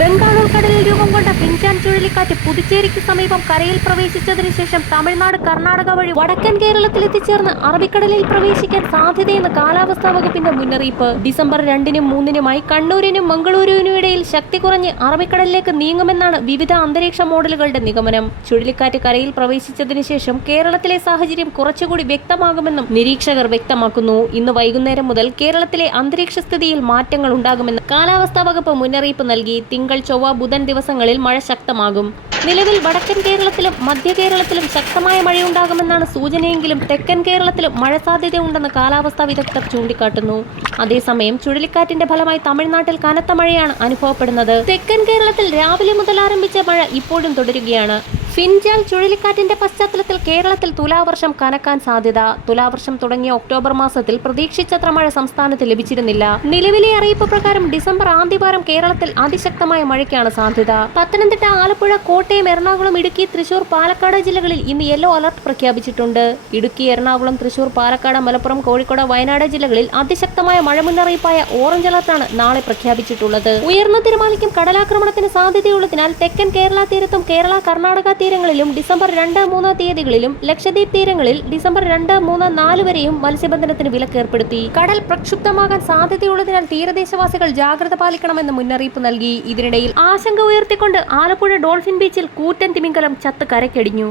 ബംഗാൾ ഉൾക്കടലിൽ രൂപം കൊണ്ട ഫിൻചാൻ ചുഴലിക്കാറ്റ് പുതുച്ചേരിക്ക് സമീപം കരയിൽ പ്രവേശിച്ചതിനു ശേഷം തമിഴ്നാട്, കർണാടക വഴി വടക്കൻ കേരളത്തിൽ എത്തിച്ചേർന്ന് അറബിക്കടലിൽ പ്രവേശിക്കാൻ സാധ്യതയെന്ന് കാലാവസ്ഥാ വകുപ്പിന്റെ മുന്നറിയിപ്പ്. ഡിസംബർ 2-നും 3-നുമായി കണ്ണൂരിനും മംഗളൂരുവിനും ഇടയിൽ ശക്തി കുറഞ്ഞ് അറബിക്കടലിലേക്ക് നീങ്ങുമെന്നാണ് വിവിധ അന്തരീക്ഷ മോഡലുകളുടെ നിഗമനം. ചുഴലിക്കാറ്റ് കരയിൽ പ്രവേശിച്ചതിനു ശേഷം കേരളത്തിലെ സാഹചര്യം കുറച്ചുകൂടി വ്യക്തമാകുമെന്നും നിരീക്ഷകർ വ്യക്തമാക്കുന്നു. ഇന്ന് വൈകുന്നേരം മുതൽ കേരളത്തിലെ അന്തരീക്ഷ സ്ഥിതിയിൽ മാറ്റങ്ങൾ ഉണ്ടാകുമെന്ന് കാലാവസ്ഥാ വകുപ്പ് മുന്നറിയിപ്പ് നൽകി. തിങ്കൾ, ചൊവ്വ, ബുധൻ ദിവസങ്ങളിൽ മഴ ശക്തമാകും. നിലവിൽ വടക്കൻ കേരളത്തിലും മധ്യ കേരളത്തിലും ശക്തമായ മഴയുണ്ടാകുമെന്നാണ് സൂചനയെങ്കിലും തെക്കൻ കേരളത്തിലും മഴ സാധ്യതയുണ്ടെന്ന് കാലാവസ്ഥാ വിദഗ്ധർ ചൂണ്ടിക്കാട്ടുന്നു. അതേസമയം ചുഴലിക്കാറ്റിന്റെ ഫലമായി തമിഴ്നാട്ടിൽ കനത്ത മഴയാണ് അനുഭവപ്പെടുന്നത്. തെക്കൻ കേരളത്തിൽ രാവിലെ മുതൽ ആരംഭിച്ച മഴ ഇപ്പോഴും തുടരുകയാണ്. ഫിൻചാൻ ചുഴലിക്കാറ്റിന്റെ പശ്ചാത്തലത്തിൽ കേരളത്തിൽ തുലാവർഷം കനക്കാൻ സാധ്യത. തുലാവർഷം തുടങ്ങിയ ഒക്ടോബർ മാസത്തിൽ പ്രതീക്ഷിച്ചത്ര മഴ സംസ്ഥാനത്ത് ലഭിച്ചിരുന്നില്ല. നിലവിലെ അറിയിപ്പ് പ്രകാരം ഡിസംബർ ആദ്യവാരം കേരളത്തിൽ അതിശക്തമായ മഴയ്ക്കാണ് സാധ്യത. പത്തനംതിട്ട, ആലപ്പുഴ, കോട്ടയം, എറണാകുളം, ഇടുക്കി, തൃശൂർ, പാലക്കാട് ജില്ലകളിൽ ഇന്ന് യെല്ലോ അലർട്ട് പ്രഖ്യാപിച്ചിട്ടുണ്ട്. ഇടുക്കി, എറണാകുളം, തൃശൂർ, പാലക്കാട്, മലപ്പുറം, കോഴിക്കോട്, വയനാട് ജില്ലകളിൽ അതിശക്തമായ മഴ മുന്നറിയിപ്പായ ഓറഞ്ച് അലർട്ടാണ് നാളെ പ്രഖ്യാപിച്ചിട്ടുള്ളത്. ഉയർന്ന തിരമാലയ്ക്കും കടലാക്രമണത്തിന് സാധ്യതയുള്ളതിനാൽ തെക്കൻ കേരള തീരത്തും കേരള, കർണാടക തീരങ്ങളിലും ഡിസംബർ 2-3 തീയതികളിലും ലക്ഷദ്വീപ് തീരങ്ങളിൽ ഡിസംബർ 2, 3, 4 വരെയും മത്സ്യബന്ധനത്തിന് വിലക്കേർപ്പെടുത്തി. കടൽ പ്രക്ഷുബ്ധമാകാൻ സാധ്യതയുള്ളതിനാൽ തീരദേശവാസികൾ ജാഗ്രത പാലിക്കണമെന്ന് മുന്നറിയിപ്പ് നൽകി. ഇതിനിടയിൽ ആശങ്ക ഉയർത്തിക്കൊണ്ട് ആലപ്പുഴ ഡോൾഫിൻ ബീച്ചിൽ കൂറ്റൻ തിമിംഗലം ചത്ത് കരയ്ക്കടിഞ്ഞു.